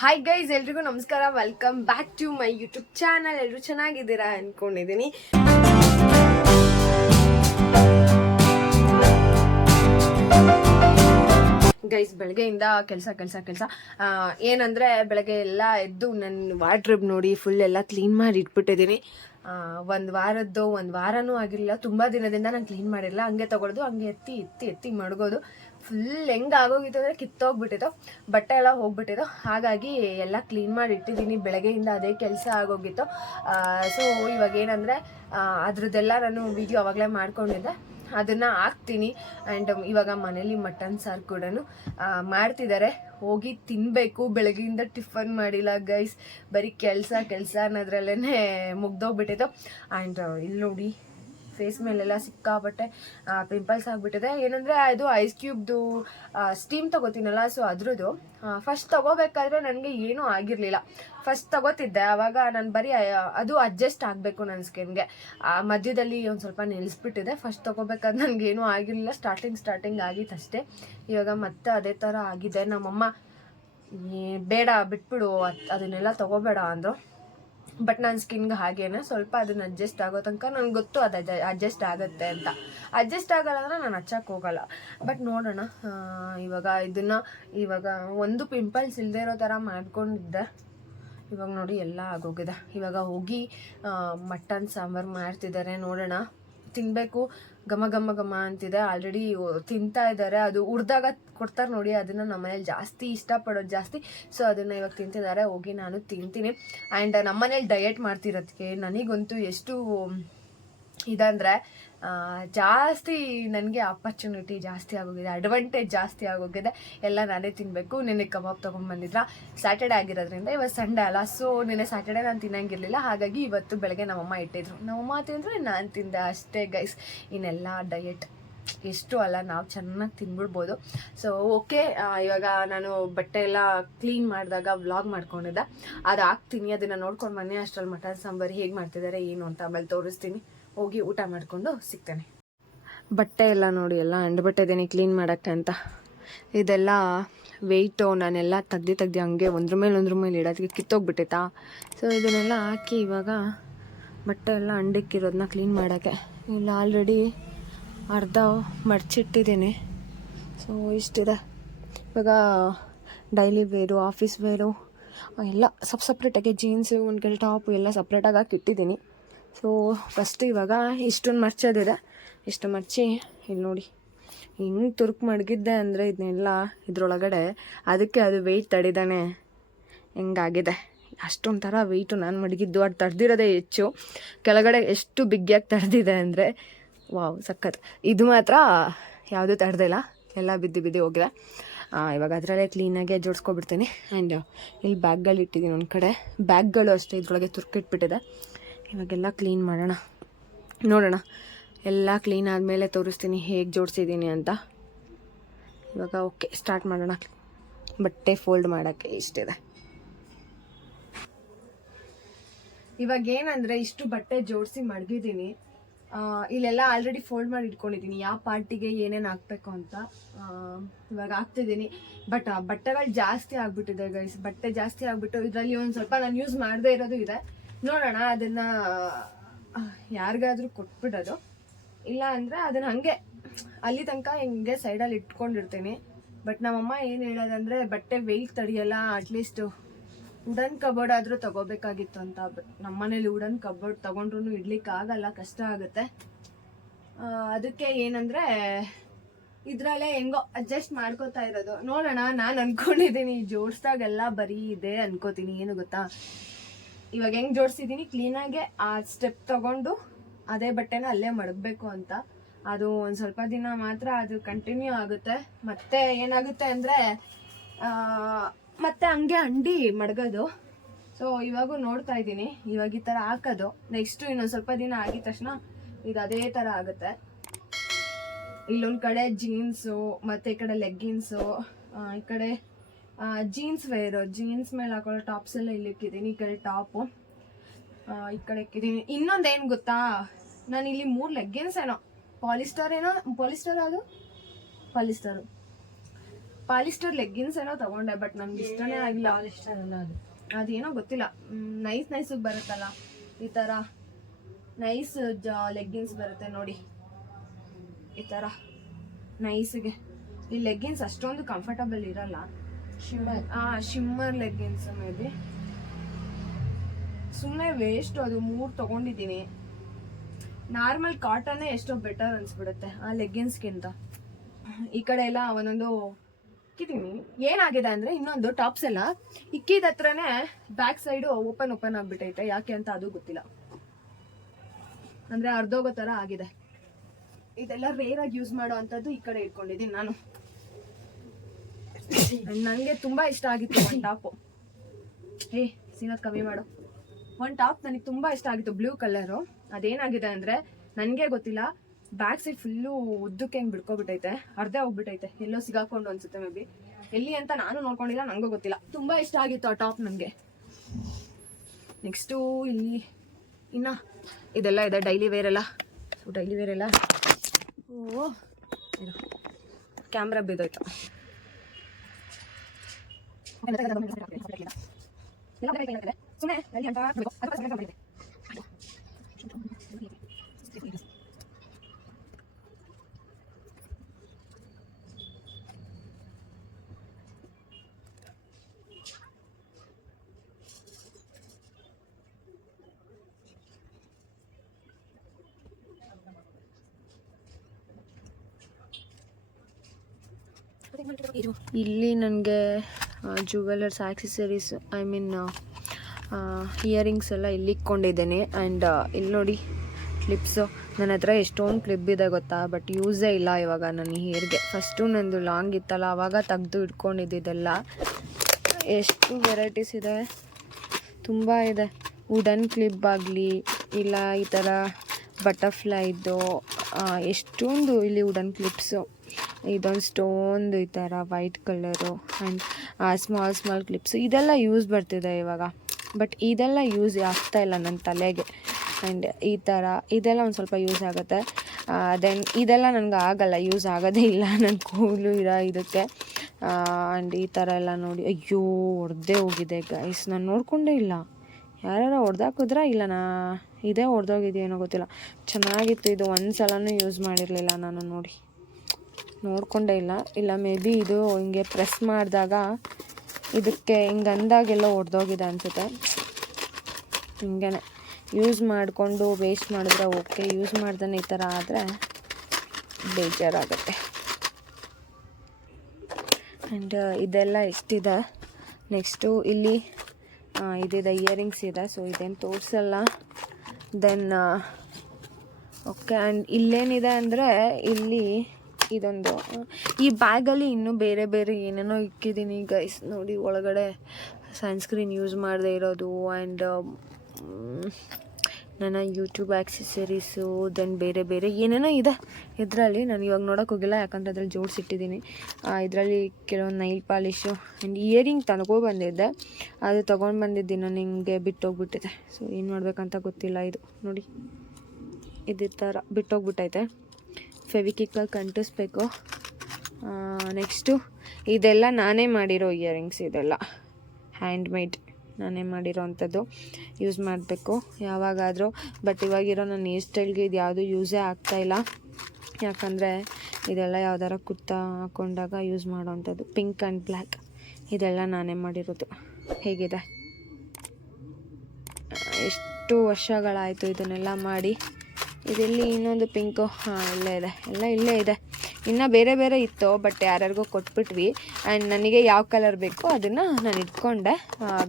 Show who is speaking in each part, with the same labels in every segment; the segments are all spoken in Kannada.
Speaker 1: ಹಾಯ್ ಗೈಸ್ ಎಲ್ರಿಗೂ ನಮಸ್ಕಾರ. Welcome back to my YouTube channel ಎಲ್ಲರೂ ಚೆನ್ನಾಗಿದ್ದೀರಾ ಅನ್ಕೊಂಡಿದ್ದೀನಿ. ಗೈಸ್ ಬೆಳಗ್ಗೆಯಿಂದ ಕೆಲಸ ಕೆಲಸ ಕೆಲಸ. ಏನಂದರೆ ಬೆಳಗ್ಗೆ ಎಲ್ಲ ಎದ್ದು ನನ್ನ ವಾರ್ಡ್ರಬ್ ನೋಡಿ ಫುಲ್ ಎಲ್ಲ ಕ್ಲೀನ್ ಮಾಡಿ ಇಟ್ಬಿಟ್ಟಿದ್ದೀನಿ. ಒಂದು ವಾರದ್ದು, ಒಂದು ವಾರನೂ ಆಗಿರಲಿಲ್ಲ. ತುಂಬ ದಿನದಿಂದ ನಾನು ಕ್ಲೀನ್ ಮಾಡಿರಲಿಲ್ಲ. ಹಂಗೆ ತೊಗೊಳೋದು, ಹಂಗೆ ಎತ್ತಿ ಎತ್ತಿ ಎತ್ತಿ ಮಡಗೋದು. ಫುಲ್ ಹೆಂಗೆ ಆಗೋಗಿತ್ತು ಅಂದರೆ ಕಿತ್ತೋಗ್ಬಿಟ್ಟಿತ್ತು. ಬಟ್ಟೆ ಎಲ್ಲ ಹೋಗ್ಬಿಟ್ಟಿತ್ತು. ಹಾಗಾಗಿ ಎಲ್ಲ ಕ್ಲೀನ್ ಮಾಡಿ ಇಟ್ಟಿದ್ದೀನಿ. ಬೆಳಗ್ಗೆಯಿಂದ ಅದೇ ಕೆಲಸ ಆಗೋಗಿತ್ತು. ಸೊ ಇವಾಗ ಏನಂದ್ರೆ ಅದ್ರದ್ದೆಲ್ಲ ನಾನು ವಿಡಿಯೋ ಅವಾಗಲೇ ಮಾಡ್ಕೊಂಡಿದ್ದೆ. ಅದನ್ನು ಹಾಕ್ತೀನಿ. ಆ್ಯಂಡ್ ಇವಾಗ ಮನೇಲಿ ಮಟನ್ ಸಾರು ಕೂಡ ಮಾಡ್ತಿದ್ದಾರೆ. ಹೋಗಿ ತಿನ್ನಬೇಕು ಬೆಳಗ್ಗೆಯಿಂದ ಟಿಫನ್ ಮಾಡಿಲ್ಲ ಗೈಸ್ ಬರೀ ಕೆಲಸ ಕೆಲಸ ಅನ್ನೋದ್ರಲ್ಲೇ ಮುಗ್ದೋಗ್ಬಿಟ್ಟಿತ್ತು. ಆ್ಯಂಡ್ ಇಲ್ಲಿ ನೋಡಿ ಫೇಸ್ ಮೇಲೆಲ್ಲ ಸಿಕ್ಕಾಪಟ್ಟೆ ಪಿಂಪಲ್ಸ್ ಆಗಿಬಿಟ್ಟಿದೆ. ಏನಂದರೆ ಅದು ಐಸ್ ಕ್ಯೂಬ್ದು ಸ್ಟೀಮ್ ತೊಗೋತೀನಲ್ಲ ಸೊ ಅದ್ರದ್ದು. ಫಸ್ಟ್ ತಗೋಬೇಕಾದ್ರೆ ನನಗೆ ಏನೂ ಆಗಿರಲಿಲ್ಲ. ಫಸ್ಟ್ ತಗೋತಿದ್ದೆ ಆವಾಗ ನಾನು ಬರೀ ಅದು ಅಡ್ಜಸ್ಟ್ ಆಗಬೇಕು ನನ್ನ ಸ್ಕಿನ್ಗೆ ಮಧ್ಯದಲ್ಲಿ ಒಂದು ಸ್ವಲ್ಪ ನಿಲ್ಲಿಸ್ಬಿಟ್ಟಿದೆ ಫಸ್ಟ್ ತೊಗೋಬೇಕಾದ್ರೆ ನನಗೇನೂ ಆಗಿರಲಿಲ್ಲ. ಸ್ಟಾರ್ಟಿಂಗ್ ಸ್ಟಾರ್ಟಿಂಗ್ ಆಗಿತ್ತು ಅಷ್ಟೇ. ಇವಾಗ ಮತ್ತೆ ಅದೇ ಥರ ಆಗಿದೆ. ನಮ್ಮಮ್ಮ ಬೇಡ, ಬಿಟ್ಬಿಡು, ಅದ್- ಅದನ್ನೆಲ್ಲ ತಗೋಬೇಡ ಅಂದರು. ಬಟ್ ನನ್ನ ಸ್ಕಿನ್ಗೆ ಹಾಗೇನೆ ಸ್ವಲ್ಪ ಅದನ್ನ ಅಡ್ಜಸ್ಟ್ ಆಗೋ ತನಕ ನನಗೆ ಗೊತ್ತು ಅದು ಅಡ್ಜಸ್ಟ್ ಆಗುತ್ತೆ ಅಂತ. ಅಡ್ಜಸ್ಟ್ ಆಗಲ್ಲ ಅಂದ್ರೆ ನಾನು ಹಚ್ಚಕ್ಕೆ ಹೋಗಲ್ಲ. ಬಟ್ ನೋಡೋಣ ಇವಾಗ ಇದನ್ನ, ಇವಾಗ ಒಂದು ಪಿಂಪಲ್ಸ್ ಇಲ್ಲದೆ ಇರೋ ಥರ ಮಾಡ್ಕೊಂಡಿದ್ದೆ. ಇವಾಗ ನೋಡಿ ಎಲ್ಲ ಆಗೋಗಿದೆ. ಇವಾಗ ಹೋಗಿ ಮಟನ್ ಸಾಂಬಾರು ಮಾಡ್ತಿದ್ದಾರೆ ನೋಡೋಣ. ತಿನ್ನಬೇಕು ಘಮ ಘಮ ಘಮ ಅಂತಿದೆ. ಆಲ್ರೆಡಿ ತಿಂತಾ ಇದ್ದಾರೆ. ಅದು ಉರ್ದಾಗ ಕೊಡ್ತಾರೆ ನೋಡಿ, ಅದನ್ನು ನಮ್ಮ ಮನೇಲಿ ಜಾಸ್ತಿ ಇಷ್ಟಪಡೋದು ಜಾಸ್ತಿ. ಸೊ ಅದನ್ನು ಇವಾಗ ತಿಂತಿದ್ದಾರೆ. ಹೋಗಿ ನಾನು ತಿಂತೀನಿ. ಆ್ಯಂಡ್ ನಮ್ಮ ಮನೇಲಿ ಡಯಟ್ ಮಾಡ್ತಿರೋದಕ್ಕೆ ನನಗಂತೂ ಎಷ್ಟು ಇದಂದರೆ ಜಾಸ್ತಿ ನನಗೆ ಆಪರ್ಚುನಿಟಿ ಜಾಸ್ತಿ ಆಗೋಗಿದೆ ಅಡ್ವಾಂಟೇಜ್ ಜಾಸ್ತಿ ಆಗೋಗಿದೆ. ಎಲ್ಲ ನಾನೇ ತಿನ್ನಬೇಕು ನಿನ್ನೆ ಕಬಾಬ್ ತೊಗೊಂಡ್ಬಂದಿದ್ರ ಸ್ಯಾಟರ್ಡೆ ಆಗಿರೋದ್ರಿಂದ ಇವತ್ತು ಸಂಡೇ ಅಲ್ಲ. ಸೊ ನಿನ್ನೆ ಸ್ಯಾಟರ್ಡೆ ನಾನು ತಿನ್ನಂಗಿರಲಿಲ್ಲ. ಹಾಗಾಗಿ ಇವತ್ತು ಬೆಳಗ್ಗೆ ನಮ್ಮಮ್ಮ ಇಟ್ಟಿದ್ರು. ನಮ್ಮಮ್ಮ ತಿಂದರೆ ನಾನು ತಿಂದೆ ಅಷ್ಟೇ ಗೈಸ್ ಇನ್ನೆಲ್ಲ ಡಯಟ್ ಎಷ್ಟು ಅಲ್ಲ, ನಾವು ಚೆನ್ನಾಗಿ ತಿನ್ಬಿಡ್ಬೋದು. ಸೊ ಓಕೆ ಇವಾಗ ನಾನು ಬಟ್ಟೆ ಎಲ್ಲ ಕ್ಲೀನ್ ಮಾಡಿದಾಗ ವ್ಲಾಗ್ ಮಾಡ್ಕೊಂಡಿದ್ದೆ. ಅದು ಹಾಕ್ತೀನಿ. ಅದನ್ನು ನೋಡ್ಕೊಂಡು ಬನ್ನಿ. ಅಷ್ಟರಲ್ಲಿ ಮಟನ್, ಸಾಂಬಾರು ಹೇಗೆ ಮಾಡ್ತಿದ್ದಾರೆ ಏನು ಅಂತ ಆಮೇಲೆ ತೋರಿಸ್ತೀನಿ. ಹೋಗಿ ಊಟ ಮಾಡಿಕೊಂಡು ಸಿಗ್ತೇನೆ. ಬಟ್ಟೆ ಎಲ್ಲ ನೋಡಿ, ಎಲ್ಲ ಅಂಡ್ ಬಟ್ಟೆ ಇದೇನೆ ಕ್ಲೀನ್ ಮಾಡೋಕ್ಕೆ ಅಂತ. ಇದೆಲ್ಲ ವೆಯ್ಟು ನಾನೆಲ್ಲ ತೆಗ್ದು ತೆಗ್ದು ಹಂಗೆ ಒಂದ್ರ ಮೇಲೆ ಒಂದ್ರ ಮೇಲೆ ಇಡೋದಕ್ಕೆ ಕಿತ್ತೋಗ್ಬಿಟ್ಟಿತ್ತಾ? ಸೊ ಇದನ್ನೆಲ್ಲ ಹಾಕಿ ಇವಾಗ ಬಟ್ಟೆ ಎಲ್ಲ ಅಂಡಕ್ಕಿರೋದನ್ನ ಕ್ಲೀನ್ ಮಾಡೋಕ್ಕೆ. ಇಲ್ಲ ಆಲ್ರೆಡಿ ಅರ್ಧ ಮಡಚಿಟ್ಟಿದ್ದೀನಿ. ಸೊ ಇಷ್ಟಿದೆ. ಇವಾಗ ಡೈಲಿ ವೇರು ಆಫೀಸ್ ವೇರು ಎಲ್ಲ ಸಪ್ ಸಪ್ರೇಟಾಗಿ ಜೀನ್ಸು ಒಂದು ಕಡೆ ಟಾಪು ಎಲ್ಲ ಸಪ್ರೇಟಾಗಿ ಹಾಕಿ ಇಟ್ಟಿದ್ದೀನಿ ಸೊ ಫಸ್ಟ್ ಇವಾಗ ಇಷ್ಟೊಂದು ಮರ್ಚೋದಿದೆ. ಇಷ್ಟು ಮರ್ಚಿ ಇಲ್ಲಿ ನೋಡಿ. ಹಿಂಗೆ ತುರ್ಕು ಮಡಗಿದ್ದೆ ಅಂದರೆ ಇದನ್ನೆಲ್ಲ ಇದ್ರೊಳಗಡೆ ಅದಕ್ಕೆ ಅದು ವೆಯ್ಟ್ ತಡಿದಾನೆ. ಹೆಂಗಾಗಿದೆ? ಅಷ್ಟೊಂಥರ ವೆಯ್ಟು ನಾನು ಮಡಗಿದ್ದು. ಅದು ತಡೆದಿರೋದೇ ಹೆಚ್ಚು. ಕೆಳಗಡೆ ಎಷ್ಟು ಬಿಗ್ಗಿಯಾಗಿ ತಡೆದಿದೆ ಅಂದರೆ, ವಾವ್, ಸಖತ್. ಇದು ಮಾತ್ರ ಯಾವುದೂ ತಡೆದಿಲ್ಲ ಎಲ್ಲ ಬಿದ್ದು ಬಿದ್ದು ಹೋಗಿದೆ. ಇವಾಗ ಅದರಲ್ಲೇ ಕ್ಲೀನಾಗಿ ಜೋಡಿಸ್ಕೊಬಿಡ್ತೀನಿ. ಆ್ಯಂಡ್ ಇಲ್ಲಿ ಬ್ಯಾಗ್ಗಳು ಇಟ್ಟಿದ್ದೀನಿ ಒಂದು ಕಡೆ. ಬ್ಯಾಗ್ಗಳು ಅಷ್ಟೇ ಇದ್ರೊಳಗೆ ತುರ್ಕಿಟ್ಬಿಟ್ಟಿದೆ ಇವಾಗೆಲ್ಲ ಕ್ಲೀನ್ ಮಾಡೋಣ. ನೋಡೋಣ. ಎಲ್ಲ ಕ್ಲೀನ್ ಆದಮೇಲೆ ತೋರಿಸ್ತೀನಿ ಹೇಗೆ ಜೋಡಿಸಿದ್ದೀನಿ ಅಂತ. ಇವಾಗ ಓಕೆ ಸ್ಟಾರ್ಟ್ ಮಾಡೋಣ. ಬಟ್ಟೆ ಫೋಲ್ಡ್ ಮಾಡೋಕ್ಕೆ ಇಷ್ಟಿದೆ. ಇವಾಗ ಏನಂದರೆ ಇಷ್ಟು ಬಟ್ಟೆ ಜೋಡಿಸಿ ಮಡಗಿದ್ದೀನಿ. ಇಲ್ಲೆಲ್ಲ ಆಲ್ರೆಡಿ ಫೋಲ್ಡ್ ಮಾಡಿ ಇಟ್ಕೊಂಡಿದ್ದೀನಿ. ಯಾವ ಪಾರ್ಟಿಗೆ ಏನೇನು ಹಾಕ್ಬೇಕು ಅಂತ. ಇವಾಗ ಹಾಕ್ತಿದ್ದೀನಿ. ಬಟ್ ಬಟ್ಟೆಗಳು ಜಾಸ್ತಿ ಆಗಿಬಿಟ್ಟಿದೆ ಗೈಸ್ ಬಟ್ಟೆ ಜಾಸ್ತಿ ಆಗಿಬಿಟ್ಟು ಇದರಲ್ಲಿ ಒಂದು ಸ್ವಲ್ಪ ನಾನು ಯೂಸ್ ಮಾಡದೇ ಇರೋದು ಇದೆ. ನೋಡೋಣ, ಅದನ್ನ ಯಾರಿಗಾದ್ರೂ ಕೊಟ್ಬಿಡೋದು. ಇಲ್ಲ ಅಂದ್ರೆ ಅದನ್ನ ಹಂಗೆ, ಅಲ್ಲಿ ತನಕ ಹಿಂಗೆ ಸೈಡಲ್ಲಿ ಇಟ್ಕೊಂಡಿರ್ತೀನಿ. ಬಟ್ ನಮ್ಮಮ್ಮ ಏನು ಹೇಳೋದಂದ್ರೆ, ಬಟ್ಟೆ ವೆಯ್ಟ್ ತಡಿಯಲ್ಲ ಅಟ್ಲೀಸ್ಟ್ ಉಡನ್ ಕಬೋರ್ಡ್ ಆದರೂ ತಗೋಬೇಕಾಗಿತ್ತು ಅಂತ. ಬಟ್ ನಮ್ಮನೇಲಿ ಉಡನ್ ಕಬೋರ್ಡ್ ತಗೊಂಡ್ರು ಇಡ್ಲಿಕ್ಕೆ ಆಗಲ್ಲ, ಕಷ್ಟ ಆಗುತ್ತೆ. ಅದಕ್ಕೆ ಏನಂದ್ರೆ, ಇದ್ರಲ್ಲೇ ಹೆಂಗೋ ಅಡ್ಜಸ್ಟ್ ಮಾಡ್ಕೋತಾ ಇರೋದು. ನೋಡೋಣ, ನಾನು ಅನ್ಕೊಂಡಿದ್ದೀನಿ ಜೋಡಿಸ್ದಾಗೆಲ್ಲ ಬರೀ ಇದೆ ಅನ್ಕೋತೀನಿ, ಏನು ಗೊತ್ತಾ? ಇವಾಗ ಹೆಂಗೆ ಜೋಡಿಸಿದ್ದೀನಿ ಕ್ಲೀನಾಗೆ ಆ ಸ್ಟೆಪ್ ತಗೊಂಡು ಅದೇ ಬಟ್ಟೆನ ಅಲ್ಲೇ ಮಡಗಬೇಕು ಅಂತ. ಅದು ಒಂದು ಸ್ವಲ್ಪ ದಿನ ಮಾತ್ರ ಅದು ಕಂಟಿನ್ಯೂ ಆಗುತ್ತೆ. ಮತ್ತೆ ಏನಾಗುತ್ತೆ ಅಂದರೆ ಮತ್ತೆ ಹಂಗೆ ಅಂಡಿ ಮಡಗೋದು. ಸೊ ಇವಾಗೂ ನೋಡ್ತಾ ಇದ್ದೀನಿ. ಇವಾಗ ಈ ಥರ ಹಾಕೋದು. ನೆಕ್ಸ್ಟ್ ಇನ್ನೊಂದು ಸ್ವಲ್ಪ ದಿನ ಆಗಿದ ತಕ್ಷಣ ಇದು ಅದೇ ಥರ ಆಗುತ್ತೆ. ಇಲ್ಲೊಂದು ಕಡೆ ಜೀನ್ಸು ಮತ್ತು ಈ ಕಡೆ ಲೆಗ್ಗಿನ್ಸು ಈ ಕಡೆ ಜೀನ್ಸ್ ವೇರು ಜೀನ್ಸ್ ಮೇಲೆ ಹಾಕೊಳ್ಳೋ ಟಾಪ್ಸ್ ಎಲ್ಲ ಇಲ್ಲಿ ಇಕ್ಕಿದ್ದೀನಿ ಈ ಕಡೆ ಟಾಪು ಈ ಕಡೆ ಇಕ್ಕಿದ್ದೀನಿ. ಇನ್ನೊಂದೇನು ಏನು ಗೊತ್ತಾ? ನಾನು ಇಲ್ಲಿ ಮೂರು ಲೆಗ್ಗಿನ್ಸ್ ಏನೋ. ಪಾಲಿಸ್ಟರ್ ಏನೋ ಪಾಲಿಸ್ಟರ್ ಅದು? ಪಾಲಿಸ್ಟರು ಪಾಲಿಸ್ಟರ್ ಲೆಗ್ಗಿನ್ಸ್ ಏನೋ ತಗೊಂಡೆ ಬಟ್ ನನ್ಗೆ ಇಷ್ಟನೇ ಆಗಿಲ್ಲ
Speaker 2: ಪಾಲಿಸ್ಟರ್ ಅಲ್ಲ ಅದು?
Speaker 1: ಅದೇನೋ ಗೊತ್ತಿಲ್ಲ. ನೈಸ್ ನೈಸ್ ಬರುತ್ತಲ್ಲ? ಈ ತರ. ನೈಸ್ ಲೆಗ್ಗಿನ್ಸ್ ಬರುತ್ತೆ ನೋಡಿ. ಈ ತರ. ನೈಸಿಗೆ ಈ ಲೆಗ್ಗಿನ್ಸ್ ಅಷ್ಟೊಂದು ಕಂಫರ್ಟಬಲ್ ಇರಲ್ಲ.
Speaker 2: ಶಿಮ್ಮರ್
Speaker 1: ಶಿಮ್ಮರ್ ಲೆಗ್ಗಿನ್ಸ್ ಮೇಬಿ ಸುಮ್ಮನೆ ವೇಸ್ಟ್ ಅದು ಮೂರು ತಗೊಂಡಿದ್ದೀನಿ. ನಾರ್ಮಲ್ ಕಾಟನ್ನೇ ಎಷ್ಟೋ ಬೆಟರ್ ಅನ್ಸ್ಬಿಡುತ್ತೆ ಆ ಲೆಗ್ಗಿನ್ಸ್ಗಿಂತ ಈ ಕಡೆ ಎಲ್ಲ ಒಂದೊಂದು ಇಕ್ಕಿದ್ದೀನಿ ಏನಾಗಿದೆ ಅಂದ್ರೆ ಇನ್ನೊಂದು ಟಾಪ್ಸ್ ಎಲ್ಲ ಇಕ್ಕಿದ ಹತ್ರನೇ ಬ್ಯಾಕ್ ಸೈಡು ಓಪನ್ ಓಪನ್ ಆಗಿಬಿಟ್ಟೈತೆ. ಯಾಕೆ ಅಂತ ಅದು ಗೊತ್ತಿಲ್ಲ. ಅಂದ್ರೆ ಅರ್ಧೋಗೋ ಥರ ಆಗಿದೆ. ಇದೆಲ್ಲ ರೇರ್ ಆಗಿ ಯೂಸ್ ಮಾಡೋ ಅಂಥದ್ದು ಈ ಕಡೆ ಇಟ್ಕೊಂಡಿದ್ದೀನಿ ನಾನು. ನನಗೆ ತುಂಬಾ ಇಷ್ಟ ಆಗಿತ್ತು ಒನ್ ಟಾಪು ಏ ಸೀನತ್ ಕಮ್ಮಿ ಮಾಡು. ಒನ್ ಟಾಪ್ ನನಗೆ ತುಂಬಾ ಇಷ್ಟ ಆಗಿತ್ತು ಬ್ಲೂ ಕಲರು ಅದೇನಾಗಿದೆ ಅಂದ್ರೆ, ನನಗೆ ಗೊತ್ತಿಲ್ಲ ಬ್ಯಾಕ್ ಸೈಡ್ ಫುಲ್ಲು ಉದ್ದಕ್ಕೆ ಹೆಂಗ್ ಬಿಡ್ಕೊಬಿಟ್ಟೈತೆ, ಅರ್ಧ ಹೋಗ್ಬಿಟ್ಟೈತೆ, ಎಲ್ಲೋ ಸಿಗಾಕೊಂಡು ಅನ್ಸುತ್ತೆ ಮೇ ಬಿ ಎಲ್ಲಿ ಅಂತ ನಾನು ನೋಡ್ಕೊಂಡಿಲ್ಲ ನನಗೂ ಗೊತ್ತಿಲ್ಲ. ತುಂಬಾ ಇಷ್ಟ ಆಗಿತ್ತು ಆ ಟಾಪ್ ನನಗೆ. ನೆಕ್ಸ್ಟು ಇಲ್ಲಿ, ಇನ್ನ, ಇದೆಲ್ಲ ಇದೆ ಡೈಲಿ ವೇರ್ ಎಲ್ಲ. ಡೈಲಿ ವೇರ್ ಎಲ್ಲ. ಓ ಕ್ಯಾಮ್ರಾ ಬಿದ್ದೋಯ್ತು. ಸುಮ್ಮನೆ ಅಲ್ಲಿ ಅಂತ ಇಲ್ಲಿ ನನಗೆ jewellers accessories I mean earrings ಎಲ್ಲ ಇಲ್ಲಿ ಇಟ್ಕೊಂಡಿದ್ದೇನೆ ಆ್ಯಂಡ್ ಇಲ್ಲಿ ನೋಡಿ ಕ್ಲಿಪ್ಸು ನನ್ನ ಹತ್ರ ಎಷ್ಟೊಂದು ಕ್ಲಿಪ್ ಇದೆ ಗೊತ್ತಾ? ಬಟ್ ಯೂಸೇ ಇಲ್ಲ ಇವಾಗ ನನ್ನ ಹೇರ್ಗೆ ಫಸ್ಟು ನಂದು ಲಾಂಗ್ ಇತ್ತಲ್ಲ ಆವಾಗ ತೆಗ್ದು ಇಟ್ಕೊಂಡಿದ್ದೆಲ್ಲ ಎಷ್ಟು ವೆರೈಟೀಸ್ ಇದೆ? ತುಂಬ ಇದೆ. ವುಡನ್ ಕ್ಲಿಪ್ ಆಗಲಿ, ಇಲ್ಲ ಈ ಥರ ಬಟರ್ಫ್ಲೈದು ಎಷ್ಟೊಂದು ಇಲ್ಲಿ ವುಡನ್ ಕ್ಲಿಪ್ಸು ಇದೊಂದು ಸ್ಟೋನ್ದು ಈ ಥರ white colour and small small clips ಇದೆಲ್ಲ ಯೂಸ್ ಬರ್ತಿದೆ ಇವಾಗ. ಬಟ್ ಇದೆಲ್ಲ ಯೂಸ್ ಆಗ್ತಾ ಇಲ್ಲ ನನ್ನ ತಲೆಗೆ. ಆ್ಯಂಡ್ ಈ ಥರ ಇದೆಲ್ಲ ಒಂದು ಸ್ವಲ್ಪ ಯೂಸ್ ಆಗುತ್ತೆ. ದೆನ್ ಇದೆಲ್ಲ ನನಗೆ ಆಗಲ್ಲ ಯೂಸ್ ಆಗೋದೇ ಇಲ್ಲ ನನ್ನ ಕೂದಲು ಇರೋ, ಇದಕ್ಕೆ. ಆ್ಯಂಡ್ ಈ ಥರ ಎಲ್ಲ ನೋಡಿ, ಅಯ್ಯೋ ಹೊಡೆದೇ ಹೋಗಿದೆ ಗೈಸ್ ನಾನು ನೋಡಿಕೊಂಡೇ ಇಲ್ಲ. ಯಾರು ಹೊಡೆದಾಕಿದ್ರಾ ಇಲ್ಲ ನಾ? ಇದೇ ಹೊಡೆದೋಗಿದೆಯೇನೋ ಗೊತ್ತಿಲ್ಲ. ಚೆನ್ನಾಗಿತ್ತು, ಇದು ಒಂದು ಸಲನೂ ಯೂಸ್ ಮಾಡಿರಲಿಲ್ಲ ನಾನು ನೋಡಿ. ನೋಡ್ಕೊಂಡೇ ಇಲ್ಲ. ಇಲ್ಲ, ಮೇ ಬಿ ಇದು ಹಿಂಗೆ ಪ್ರೆಸ್ ಮಾಡಿದಾಗ ಇದಕ್ಕೆ ಹಿಂಗೆ ಅಂದಾಗೆಲ್ಲ ಒಡೆದೋಗಿದೆ ಅನಿಸುತ್ತೆ. ಹಿಂಗೆ ಯೂಸ್ ಮಾಡಿಕೊಂಡು ವೇಸ್ಟ್ ಮಾಡಿದ್ರೆ ಓಕೆ ಯೂಸ್ ಮಾಡ್ದೇ ಈ ಥರ ಆದರೆ ಬೇಜಾರಾಗುತ್ತೆ. ಆ್ಯಂಡ್ ಇದೆಲ್ಲ ಎಷ್ಟಿದೆ? ನೆಕ್ಸ್ಟು ಇಲ್ಲಿ ಇದಿದೆ ಇಯರಿಂಗ್ಸ್ ಇದೆ. ಸೊ ಇದೇನು ತೋರಿಸಲ್ಲ. ದೆನ್ ಓಕೆ ಆ್ಯಂಡ್ ಇಲ್ಲೇನಿದೆ ಅಂದರೆ ಇಲ್ಲಿ ಇದೊಂದು ಈ ಬ್ಯಾಗಲ್ಲಿ ಇನ್ನೂ ಬೇರೆ ಬೇರೆ ಏನೇನೋ ಇಕ್ಕಿದ್ದೀನಿ ಗೈಸ್ ನೋಡಿ, ಒಳಗಡೆ ಸನ್ಸ್ಕ್ರೀನ್ ಯೂಸ್ ಮಾಡದೇ ಇರೋದು ಆ್ಯಂಡ್ ನನ್ನ ಯೂಟ್ಯೂಬ್ ಆ್ಯಕ್ಸೆಸರೀಸು ದೆನ್ ಬೇರೆ ಬೇರೆ ಏನೇನೋ ಇದೆ ಇದರಲ್ಲಿ. ನಾನು ಇವಾಗ ನೋಡೋಕೆ ಹೋಗಿಲ್ಲ, ಯಾಕಂದ್ರೆ ಅದ್ರಲ್ಲಿ ಜೋಡಿಸಿಟ್ಟಿದ್ದೀನಿ ಇದರಲ್ಲಿ ಕೆಲವೊಂದು ನೈಲ್ ಪಾಲಿಶು ಆ್ಯಂಡ್ ಇಯರಿಂಗ್ ತನಗೋ ಬಂದಿದ್ದೆ ಅದು ತೊಗೊಂಡು ಬಂದಿದ್ದೀನಿ ನಿಮಗೆ ಬಿಟ್ಟೋಗ್ಬಿಟ್ಟಿದೆ. ಸೊ ಏನು ಮಾಡಬೇಕಂತ ಗೊತ್ತಿಲ್ಲ ಇದು. ನೋಡಿ ಇದೇ ಥರ ಬಿಟ್ಟೋಗ್ಬಿಟ್ಟೈತೆ. ಫೆವಿಕಿಕ್ಕಲ್ಲಿ ಕಂಟಿಸ್ಬೇಕು. ನೆಕ್ಸ್ಟು ಇದೆಲ್ಲ ನಾನೇ ಮಾಡಿರೋ ಇಯರಿಂಗ್ಸ್ ಇದೆಲ್ಲ. ಹ್ಯಾಂಡ್ ಮೇಡ್ ನಾನೇ ಮಾಡಿರೋ ಅಂಥದ್ದು ಯೂಸ್ ಮಾಡಬೇಕು ಯಾವಾಗಾದರೂ. ಬಟ್ ಇವಾಗಿರೋ ನನ್ನ ಹೇರ್ ಸ್ಟೈಲ್ಗೆ ಇದು ಯಾವುದು ಯೂಸೇ ಆಗ್ತಾಯಿಲ್ಲ ಯಾಕಂದರೆ ಇದೆಲ್ಲ ಯಾವ್ದಾರ ಕುರ್ತಾ ಹಾಕ್ಕೊಂಡಾಗ ಯೂಸ್ ಮಾಡೋವಂಥದ್ದು ಪಿಂಕ್ ಆ್ಯಂಡ್ ಬ್ಲ್ಯಾಕ್ ಇದೆಲ್ಲ ನಾನೇ ಮಾಡಿರೋದು. ಹೇಗಿದೆ? ಎಷ್ಟು ವರ್ಷಗಳಾಯಿತು ಇದನ್ನೆಲ್ಲ ಮಾಡಿ. ಇದೆಲ್ಲಿ ಇನ್ನೊಂದು ಪಿಂಕು? ಹಾಂ, ಇಲ್ಲೇ ಇದೆ. ಎಲ್ಲ ಇಲ್ಲೇ ಇದೆ. ಇನ್ನು ಬೇರೆ ಬೇರೆ ಇತ್ತು ಬಟ್ ಯಾರ್ಯಾರಿಗೋ ಕೊಟ್ಬಿಟ್ವಿ. ಆ್ಯಂಡ್ ನನಗೆ ಯಾವ ಕಲರ್ ಬೇಕೋ ಅದನ್ನು ನಾನು ಇಟ್ಕೊಂಡೆ.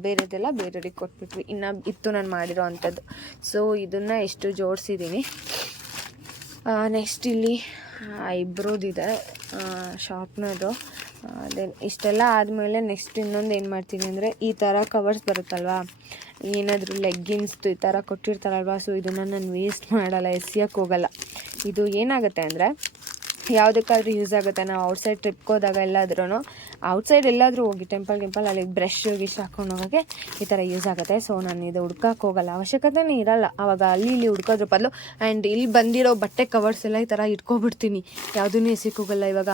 Speaker 1: ಬೇರೆದೆಲ್ಲ ಬೇರೆಯವ್ರಿಗೆ ಕೊಟ್ಬಿಟ್ವಿ. ಇನ್ನು ಇತ್ತು ನಾನು ಮಾಡಿರೋ ಅಂಥದ್ದು. ಸೊ ಇದನ್ನು ಎಷ್ಟು ಜೋಡಿಸಿದ್ದೀನಿ ನೆಕ್ಸ್ಟ್ ಇಲ್ಲಿ ಐಬ್ರೋದಿದೆ. ಶಾರ್ಪ್ನರು ದೆನ್ ಇಷ್ಟೆಲ್ಲ ಆದಮೇಲೆ ನೆಕ್ಸ್ಟ್ ಇನ್ನೊಂದು ಏನು ಮಾಡ್ತೀನಿ ಅಂದರೆ ಈ ಥರ ಕವರ್ಸ್ ಬರುತ್ತಲ್ವಾ? ಏನಾದರೂ ಲೆಗ್ಗಿನ್ಸ್ದು ಈ ಥರ ಕೊಟ್ಟಿರ್ತಾರಲ್ವ? ಸೊ ಇದನ್ನು ನಾನು ವೇಸ್ಟ್ ಮಾಡಲ್ಲ ಎಸಿಯೋಕ್ಕೆ ಹೋಗಲ್ಲ. ಇದು ಏನಾಗುತ್ತೆ ಅಂದರೆ ಯಾವುದಕ್ಕಾದ್ರೂ ಯೂಸ್ ಆಗುತ್ತೆ. ನಾವು ಔಟ್ಸೈಡ್ ಟ್ರಿಪ್ಗೆ ಹೋದಾಗ ಎಲ್ಲಾದ್ರೂ ಔಟ್ಸೈಡ್ ಎಲ್ಲಾದರೂ ಹೋಗಿ ಟೆಂಪಲ್ ಗಿಂಪಲ್ ಅಲ್ಲಿ ಬ್ರಷ್ ಗಿಶ್ ಹಾಕೊಂಡು ಹೋಗೋಕ್ಕೆ ಈ ಥರ ಯೂಸ್ ಆಗುತ್ತೆ. ಸೊ ನಾನು ಇದು ಹುಡ್ಕಕ್ಕೆ ಹೋಗಲ್ಲ. ಅವಶ್ಯಕತೆನೇ ಇರಲ್ಲ. ಆವಾಗ ಅಲ್ಲಿ ಇಲ್ಲಿ ಹುಡ್ಕೋದ್ರ ಬದಲು ಆ್ಯಂಡ್ ಇಲ್ಲಿ ಬಂದಿರೋ ಬಟ್ಟೆ ಕವರ್ಸ್ ಎಲ್ಲ ಈ ಥರ ಇಟ್ಕೊಬಿಡ್ತೀನಿ. ಯಾವುದೂ ಎಸಿಕೋಗಲ್ಲ ಇವಾಗ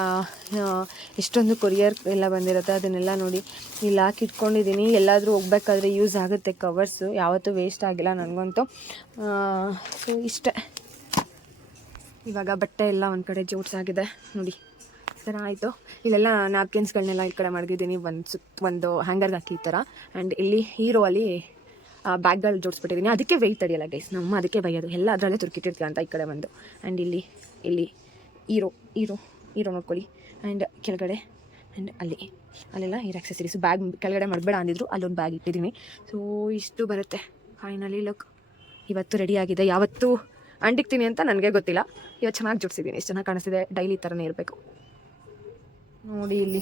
Speaker 1: ಎಷ್ಟೊಂದು ಕೊರಿಯರ್ ಎಲ್ಲ ಬಂದಿರುತ್ತೆ. ಅದನ್ನೆಲ್ಲ ನೋಡಿ ಇಲ್ಲಿ ಹಾಕಿ ಇಟ್ಕೊಂಡಿದ್ದೀನಿ. ಎಲ್ಲಾದರೂ ಹೋಗ್ಬೇಕಾದ್ರೆ ಯೂಸ್ ಆಗುತ್ತೆ ಕವರ್ಸು ಯಾವತ್ತೂ ವೇಸ್ಟ್ ಆಗಿಲ್ಲ ನನಗಂತೂ. ಸೊ ಇಷ್ಟೇ. ಇವಾಗ ಬಟ್ಟೆ ಎಲ್ಲ ಒಂದು ಕಡೆ ಜೋಡ್ಸಾಗಿದೆ. ನೋಡಿ, ಈ ಥರ ಆಯಿತು. ಇಲ್ಲೆಲ್ಲ ನ್ಯಾಪ್ಕಿನ್ಸ್ಗಳನ್ನೆಲ್ಲ ಈ ಕಡೆ ಮಡಗಿದ್ದೀನಿ. ಒಂದು ಸುತ್ತ ಒಂದು ಹ್ಯಾಂಗರ್ಗೆ ಹಾಕಿ ಈ ಥರ ಆ್ಯಂಡ್ ಇಲ್ಲಿ ಹೀರೋ ಅಲ್ಲಿ ಬ್ಯಾಗ್ಗಳು ಜೋಡಿಸ್ಬಿಟ್ಟಿದ್ದೀನಿ ಅದಕ್ಕೆ ವೆಯ್ಟ್ ತಡೆಯಲ್ಲ ಗೈಸ್ ನಮ್ಮ ಅದಕ್ಕೆ ಬೈಯೋದು. ಎಲ್ಲ ಅದರಲ್ಲೇ ತುರ್ಕಿಟ್ಟಿರ್ತೀವಿ ಅಂತ ಈ ಕಡೆ ಬಂದು. ಆ್ಯಂಡ್ ಇಲ್ಲಿ ಇಲ್ಲಿ ಹೀರೋ ಹೀರೋ ಹೀರೋ ನೋಡ್ಕೊಳ್ಳಿ. ಆ್ಯಂಡ್ ಕೆಳಗಡೆ ಆ್ಯಂಡ್ ಅಲ್ಲಿ, ಅಲ್ಲೆಲ್ಲ ಈ ಆಕ್ಸೆಸರೀಸ್ ಬ್ಯಾಗ್ ಕೆಳಗಡೆ ಮಾಡಬೇಡ ಅಂದಿದ್ರು, ಅಲ್ಲೊಂದು ಬ್ಯಾಗ್ ಇಟ್ಟಿದ್ದೀನಿ ಸೊ ಇಷ್ಟು ಬರುತ್ತೆ. ಫೈನಲಿ ಲುಕ್ ಇವತ್ತು ರೆಡಿ ಆಗಿದೆ. ಯಾವತ್ತೂ ಅಂಟಿಕ್ತೀನಿ ಅಂತ ನನಗೆ ಗೊತ್ತಿಲ್ಲ. ಇವತ್ತು ಚೆನ್ನಾಗಿ ಜೋಡಿಸಿದ್ದೀನಿ ಎಷ್ಟು ಚೆನ್ನಾಗಿ ಕಾಣಿಸಿದೆ ಡೈಲಿ ಥರನೇ ಇರಬೇಕು. ನೋಡಿ ಇಲ್ಲಿ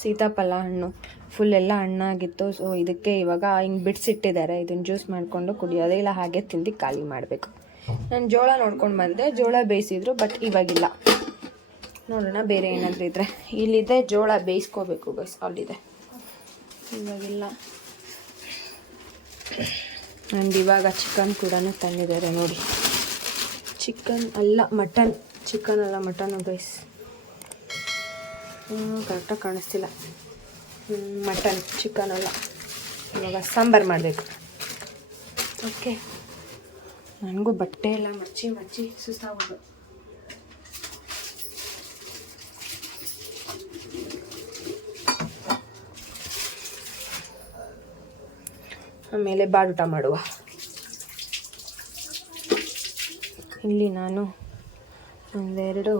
Speaker 1: ಸೀತಾಫಲ ಹಣ್ಣು. ಫುಲ್ ಎಲ್ಲ ಹಣ್ಣಾಗಿತ್ತು. ಸೊ ಇದಕ್ಕೆ ಇವಾಗ ಹಿಂಗೆ ಬಿಡಿಸಿಟ್ಟಿದ್ದಾರೆ. ಇದನ್ನು ಜ್ಯೂಸ್ ಮಾಡಿಕೊಂಡು ಕುಡಿಯೋದೇ ಇಲ್ಲ. ಹಾಗೆ ತಿಂದು ಖಾಲಿ ಮಾಡಬೇಕು. ನಾನು ಜೋಳ ನೋಡ್ಕೊಂಡು ಬಂದೆ. ಜೋಳ ಬೇಯಿಸಿದ್ರು ಬಟ್ ಇವಾಗಿಲ್ಲ. ನೋಡೋಣ ಬೇರೆ ಏನಾದರೂ ಇದ್ದರೆ ಇಲ್ಲಿದೆ ಜೋಳ ಬೇಯಿಸ್ಕೋಬೇಕು ಬಸ್ ಅಲ್ಲಿದೆ ಇವಾಗಿಲ್ಲ. ನಂದು ಇವಾಗ ಚಿಕನ್ ಕೂಡ ತಂದಿದ್ದಾರೆ ನೋಡಿ. ಚಿಕನ್ ಅಲ್ಲ ಮಟನ್. ಚಿಕನ್ ಅಲ್ಲ ಮಟನ್ ಗೈಸ್ ಕರೆಕ್ಟಾಗಿ ಕಾಣಿಸ್ತಿಲ್ಲ. ಮಟನ್ ಚಿಕನ್ ಅಲ್ಲ. ಇವಾಗ ಸಾಂಬಾರು ಮಾಡಬೇಕು. ಓಕೆ ನನಗೂ ಬಟ್ಟೆ ಎಲ್ಲ ಮಚ್ಚಿ ಮಚ್ಚಿ ಸುಸ್ತಾಗೋದು ಆಮೇಲೆ ಬಾಡೂಟ ಮಾಡುವ. ಇಲ್ಲಿ ನಾನು ಒಂದೆರಡು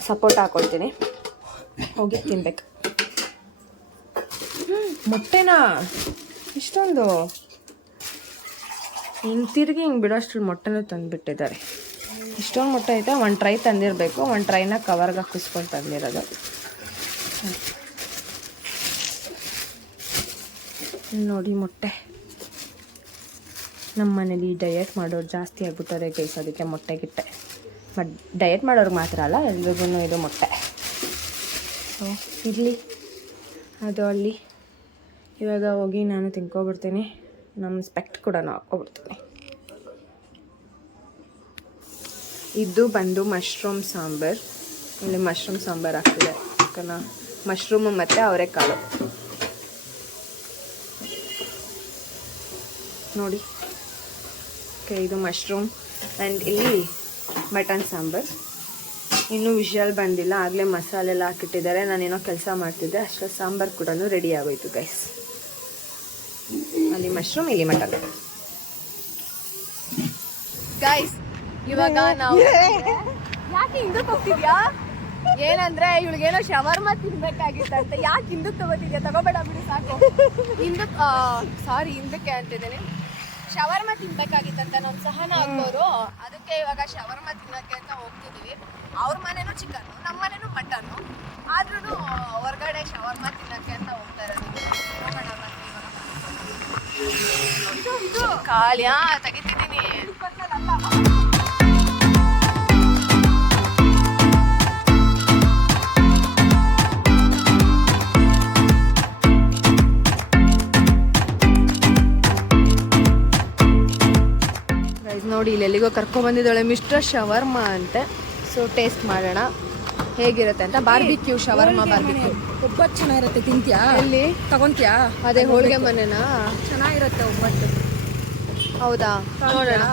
Speaker 1: ಸಪೋರ್ಟ್ ಹಾಕೊಳ್ತೀನಿ. ಹೋಗಿ ತಿನ್ಬೇಕು. ಮೊಟ್ಟೆನಾ? ಇಷ್ಟೊಂದು. ಹಿಂಗೆ ತಿರುಗಿ ಹಿಂಗೆ ಬಿಡೋಷ್ಟು ಮೊಟ್ಟೆನೂ ತಂದುಬಿಟ್ಟಿದ್ದಾರೆ. ಇಷ್ಟೊಂದು ಮೊಟ್ಟೆ ಐತೆ, ಒಂದು ಟ್ರೈ ತಂದಿರಬೇಕು. ಒಂದು ಟ್ರೈನ ಕವರ್ಗೆ ಹಾಕಿಸ್ಕೊಂಡು ತಂದಿರೋದು. ನೋಡಿ ಮೊಟ್ಟೆ. ನಮ್ಮ ಮನೇಲಿ ಡಯಟ್ ಮಾಡೋರು ಜಾಸ್ತಿ ಆಗ್ಬಿಟ್ಟವ್ರೆ ಗೈಸ್ ಅದಕ್ಕೆ ಮೊಟ್ಟೆ ಗಿಟ್ಟೆ. ಬಟ್ ಡಯಟ್ ಮಾಡೋರಿಗೆ ಮಾತ್ರ ಅಲ್ಲ ಎಲ್ರಿಗೂ ಇದು ಮೊಟ್ಟೆ. ಸೊ ಇರಲಿ ಅದು ಅಲ್ಲಿ. ಇವಾಗ ಹೋಗಿ ನಾನು ತಿನ್ಕೊಬಿಡ್ತೀನಿ. ನಮ್ಮ ಸ್ಪೆಕ್ಟ್ ಕೂಡ ಹಾಕ್ಕೊಬಿಡ್ತೀನಿ. ಇದು ಬಂದು ಮಶ್ರೂಮ್ ಸಾಂಬಾರು. ಇಲ್ಲಿ ಮಶ್ರೂಮ್ ಸಾಂಬಾರು ಆಗ್ತಿದೆ ಯಾಕಂದ್ರೆ ಮಶ್ರೂಮು ಮತ್ತು ಅವರೆಕಾಳು. ನೋಡಿ. ಇದು ಮಶ್ರೂಮ್ ಆ್ಯಂಡ್ ಇಲ್ಲಿ ಮಟನ್ ಸಾಂಬಾರ್. ಇನ್ನೂ ವಿಷಲ್ ಬಂದಿಲ್ಲ ಆಗಲೇ ಮಸಾಲೆ ಎಲ್ಲ ಹಾಕಿಟ್ಟಿದ್ದಾರೆ. ನಾನೇನೋ ಕೆಲಸ ಮಾಡ್ತಿದ್ದೆ ಅಷ್ಟೇ ಸಾಂಬಾರ್ ಕೂಡ ರೆಡಿ ಆಗೋಯ್ತು ಗೈಸ್ ಅಲ್ಲಿ ಮಶ್ರೂಮ್ ಇಲ್ಲಿ ಮಟನ್ ಗೈಸ್ ಇವಾಗ ನಾವು ಯಾಕೆ ಹಿಂದಕ್ಕೆ ಹೋಗ್ತಿದ್ಯಾ? ಏನಂದ್ರೆ ಇವಳಿಗೇನೋ ಶವರ್ಮ ತಿನ್ಬೇಕಾಗಿತ್ತಂತೆ ಯಾಕೆ ಹಿಂದಕ್ಕೆ ತಗೋತಿದ್ಯಾ? ತಗೋಬೇಡ ಬಿಡಿ ಸಾಕು. ಹಿಂದಕ್ಕೆ ಸಾರಿ ಹಿಂದಕ್ಕೆ ಅಂತಿದ್ದೀನಿ. ಶವರ್ಮ ತಿನ್ಬೇಕಾಗಿತ್ತಂತ ನಮ್ಮ ಸಹನ ಆಗ್ತವ್ರು ಅದಕ್ಕೆ ಇವಾಗ ಶವರ್ಮ ತಿನ್ನಕ್ಕೆ ಅಂತ ಹೋಗ್ತಿದೀವಿ. ಅವ್ರ ಮನೇನು ಚಿಕನ್ ನಮ್ಮ ಮನೇನು ಮಟನ್ ಆದ್ರೂ ಹೊರಗಡೆ ಶವರ್ಮ ತಿನ್ನಕ್ಕೆ ಅಂತ ಹೋಗ್ತಾ ಇರೋದು. ಹೋಗೋಣ ಬನ್ನಿ ಇವಾಗ. ಕಾಲ್ಯಾ ತೆಗಿತಿದ್ದೀನಿ. ನೋಡಿ ಇಲ್ಲಿ ಎಲ್ಲಿಗೋ ಕರ್ಕೊಂಬಂದಿದ್ದಾಳೆ ಮಿಸ್ಟರ್ ಶವರ್ಮ ಅಂತೆ. ಸೊ ಟೇಸ್ಟ್ ಮಾಡೋಣ. ಹೇಗಿರುತ್ತೆ ಅಂತ. ಬಾರ್ಬಿಕ್ಯೂ ಶವರ್ಮ ಬಾರ್ಬಿಕ್ಯೂ
Speaker 2: ಒಬ್ಬಟ್ಟು ಚೆನ್ನಾಗಿರುತ್ತೆ. ತಿಂತೀಯಾ?
Speaker 1: ಅಲ್ಲಿ
Speaker 2: ತಗೊಂತ್ಯಾ?
Speaker 1: ಅದೇ ಹೋಳಿಗೆ ಮನೆನಾ?
Speaker 2: ಚೆನ್ನಾಗಿರುತ್ತೆ ಒಬ್ಬಟ್ಟು.
Speaker 1: ಹೌದಾ? ನೋಡೋಣ.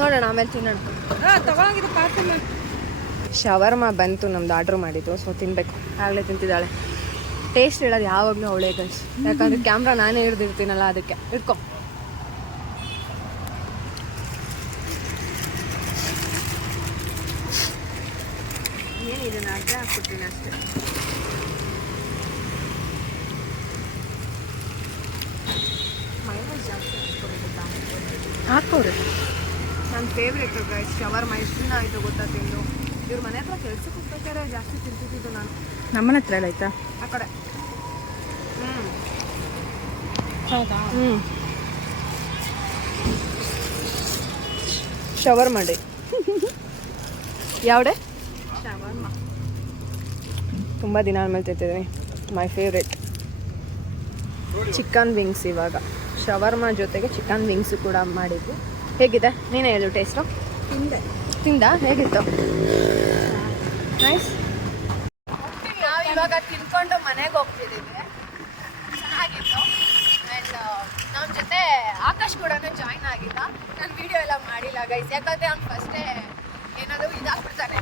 Speaker 1: ನೋಡೋಣ ಆಮೇಲೆ ತಿನ್ನೋಣ. ಶವರ್ಮ ಬಂತು ನಮ್ದು ಆರ್ಡ್ರ್ ಮಾಡಿದ್ದು. ಸೊ ತಿನ್ಬೇಕು. ಆಗಲೇ ತಿಂತಿದ್ದಾಳೆ. ಟೇಸ್ಟ್ ಹೇಳೋದು ಯಾವಾಗಲೂ ಅವಳೇ ಗೈಸ್ ಯಾಕಂದ್ರೆ ಕ್ಯಾಮ್ರಾ ನಾನೇ ಹಿಡ್ದಿರ್ತೀನಲ್ಲ ಅದಕ್ಕೆ. ಇಟ್ಕೊ ಏನಿದೆ ನಾನು ಅರ್ಧ ಹಾಕ್ಬಿಡ್ತೀನಿ ಅಷ್ಟೇ ಮೈನಸ್ ಜಾಸ್ತಿ ಹಾಕ್ಕೊಡ್ರಿ. ನನ್ನ ಫೇವ್ರೇಟ್ ಗೈಸ್ ಶವರ್ಮ ಎಷ್ಟು ದಿನ ಆಯಿತು ಗೊತ್ತಾ ತಿಂದು? ಇವ್ರ ಮನೆ ಹತ್ರ ಕೆಲ್ಸಕ್ಕೆ ಹೋಗ್ಬೇಕಾದ್ರೆ ಜಾಸ್ತಿ ತಿಂತಿದ್ದು ನಾನು.
Speaker 2: ನಮ್ಮನ ಹತ್ರ ಆಯ್ತಾ?
Speaker 1: ಆ ಕಡೆ. ಹ್ಞೂ
Speaker 2: ಹೌದಾ?
Speaker 1: ಹ್ಞೂ ಶವರ್ ಮಾಡಿ. ಯಾವಡೆ?
Speaker 2: ಶವರ್ಮ.
Speaker 1: ತುಂಬ ದಿನ ಆದ್ಮೇಲೆ ತಿಂತಿದ್ದೀನಿ. ಮೈ ಫೇವ್ರೆಟ್ ಚಿಕನ್ ವಿಂಗ್ಸ್ ಇವಾಗ. ಶವರ್ಮ ಜೊತೆಗೆ ಚಿಕನ್ ವಿಂಗ್ಸು ಕೂಡ ಮಾಡಿದ್ವಿ. ಹೇಗಿದೆ? ನೀನೇ ಹೇಳು ಟೇಸ್ಟು
Speaker 2: ತಿಂದೆ.
Speaker 1: ತಿಂದ? ಹೇಗಿತ್ತು? ನೈಸ್ ನಾವು ಇವಾಗ ತಿನ್ಕೊಂಡು ಮನೆಗೆ ಹೋಗ್ತಿದ್ದೀವಿ ಚೆನ್ನಾಗಿತ್ತು. ಆ್ಯಂಡ್ ನಮ್ಮ ಜೊತೆ ಆಕಾಶ್ ಕೂಡ ಜಾಯ್ನ್ ಆಗಿಲ್ಲ. ನಾನು ವಿಡಿಯೋ ಎಲ್ಲ ಮಾಡಿಲ್ಲ ಗೈಸ್ ಯಾಕಂದರೆ ಅವ್ನು ಫಸ್ಟೇ ಏನಾದರೂ ಇದಾಗ್ಬಿಡ್ತಾನೆ.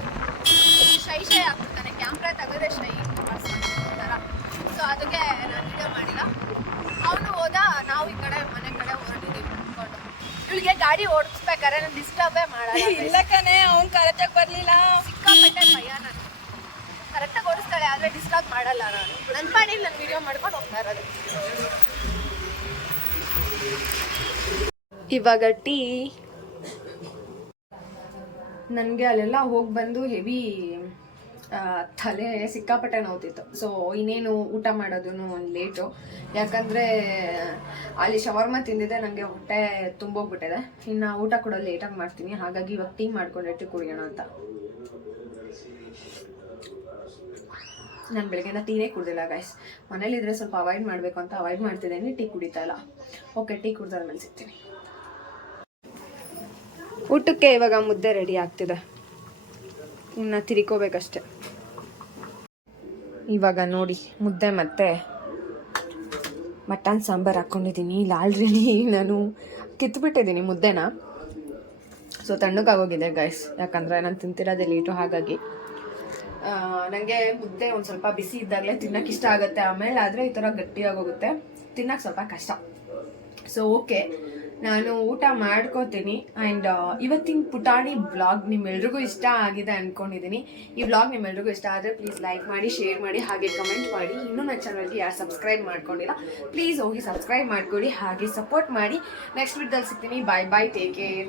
Speaker 1: ಶೈ ಶೈ ಆಗ್ಬಿಡ್ತಾನೆ. ಕ್ಯಾಮ್ರಾ ತೆಗೆದ್ರೆ ಶೈ ಸೊ ಅದಕ್ಕೆ ನಾನು ವಿಡಿಯೋ ಮಾಡಿಲ್ಲ. ಗಾಡಿ ಓಡಿಸ್ಬೇಕಾದ್ರೆ ನಾನು ಡಿಸ್ಟರ್ಬೇ ಮಾಡಲ್ಲ.
Speaker 2: ಇಲ್ಲ ಕಣೆ ಅವ್ನು ಕರೆಕ್ಟಾಗಿ ಬರ್ಲಿಲ್ಲ.
Speaker 1: ಸಿಕ್ಕಾಪಟ್ಟೆ ಭಯ ನಾನು. ಕರೆಕ್ಟಾಗಿ ಓಡಿಸ್ತಾಳೆ ಆದರೆ ಡಿಸ್ಟರ್ಬ್ ಮಾಡಲ್ಲ ನಾನು. ನನ್ನ ಪಾಡಿಗೆ ನಾನು ವಿಡಿಯೋ ಮಾಡ್ಕೊಂಡು ಹೋಗ್ತಾ ಇರೋದು. ಇವಾಗ ಟೀ. ನನಗೆ ಅಲ್ಲೆಲ್ಲ ಹೋಗಿ ಬಂದು ಹೆವಿ ತಲೆ ಸಿಕ್ಕಾಪಟ್ಟೆ ನೋವ್ತಿತ್ತು. ಸೊ ಇನ್ನೇನು ಊಟ ಮಾಡೋದು ಒಂದು ಲೇಟು ಯಾಕಂದರೆ, ಅಲ್ಲಿ ಶವರ್ಮ ತಿಂದಿದ್ದೆ ನನಗೆ ಹೊಟ್ಟೆ ತುಂಬೋಗ್ಬಿಟ್ಟಿದೆ. ಇನ್ನು ಊಟ ಕೂಡ ಲೇಟಾಗಿ ಮಾಡ್ತೀನಿ. ಹಾಗಾಗಿ ಇವಾಗ ಟೀ ಮಾಡ್ಕೊಂಡು ಟೀ ಕುಡಿಯೋಣ ಅಂತ. ನಾನು ಬೆಳಗ್ಗೆಯಿಂದ ಟೀನೇ ಕುಡ್ದಿಲ್ಲ ಗೈಸ್ ಮನೇಲಿದ್ರೆ ಸ್ವಲ್ಪ ಅವಾಯ್ಡ್ ಮಾಡಬೇಕು ಅಂತ ಅವಾಯ್ಡ್ ಮಾಡ್ತಿದ್ದೀನಿ. ಟೀ ಕುಡಿತಾ ಇಲ್ಲ. ಓಕೆ ಟೀ ಕುಡ್ದಾದ್ಮೇಲೆ ಸಿಗ್ತೀನಿ. ಊಟಕ್ಕೆ ಇವಾಗ ಮುದ್ದೆ ರೆಡಿ ಆಗ್ತಿದೆ. ಇನ್ನು ತಿರ್ಕೋಬೇಕಷ್ಟೆ. ಇವಾಗ ನೋಡಿ, ಮುದ್ದೆ ಮತ್ತೆ ಮಟನ್ ಸಾಂಬಾರು ಹಾಕ್ಕೊಂಡಿದ್ದೀನಿ ಇಲ್ಲಿ ಆಲ್ರೆಡಿ ನಾನು ಕಿತ್ಬಿಟ್ಟಿದ್ದೀನಿ ಮುದ್ದೆನ. ಸೊ ತಣ್ಣಗಾಗೋಗಿದೆ ಗೈಸ್ ಯಾಕಂದರೆ ನಾನು ತಿಂತಿರೋದೇ ಲೇಟು ಹಾಗಾಗಿ. ನನಗೆ ಮುದ್ದೆ ಒಂದು ಸ್ವಲ್ಪ ಬಿಸಿ ಇದ್ದಾಗಲೇ ತಿನ್ನಕ್ಕೆ ಇಷ್ಟ ಆಗುತ್ತೆ. ಆಮೇಲೆ ಆದರೆ ಈ ಥರ ಗಟ್ಟಿಯಾಗೋಗುತ್ತೆ ತಿನ್ನಕ್ಕೆ ಸ್ವಲ್ಪ ಕಷ್ಟ. ಸೊ ಓಕೆ ನಾನು ಊಟ ಮಾಡ್ಕೋತೀನಿ ಆ್ಯಂಡ್ ಇವತ್ತಿನ ಪುಟಾಣಿ ಬ್ಲಾಗ್ ನಿಮ್ಮೆಲ್ರಿಗೂ ಇಷ್ಟ ಆಗಿದೆ ಅಂದ್ಕೊಂಡಿದ್ದೀನಿ ಈ ಬ್ಲಾಗ್ ನಿಮ್ಮೆಲ್ರಿಗೂ ಇಷ್ಟ ಆದರೆ ಪ್ಲೀಸ್ ಲೈಕ್ ಮಾಡಿ ಶೇರ್ ಮಾಡಿ, ಹಾಗೆ ಕಮೆಂಟ್ ಮಾಡಿ. ಇನ್ನೂ ನನ್ನ ಚಾನಲ್ಗೆ ಯಾರು ಸಬ್ಸ್ಕ್ರೈಬ್ ಮಾಡ್ಕೊಂಡಿಲ್ಲ ಪ್ಲೀಸ್ ಹೋಗಿ ಸಬ್ಸ್ಕ್ರೈಬ್ ಮಾಡ್ಕೊಳ್ಳಿ, ಹಾಗೆ ಸಪೋರ್ಟ್ ಮಾಡಿ. ನೆಕ್ಸ್ಟ್ ವಿಡಿಯೋದಲ್ಲಿ ಸಿಗ್ತೀನಿ. ಬಾಯ್ ಬಾಯ್ ಟೇಕ್ ಕೇರ್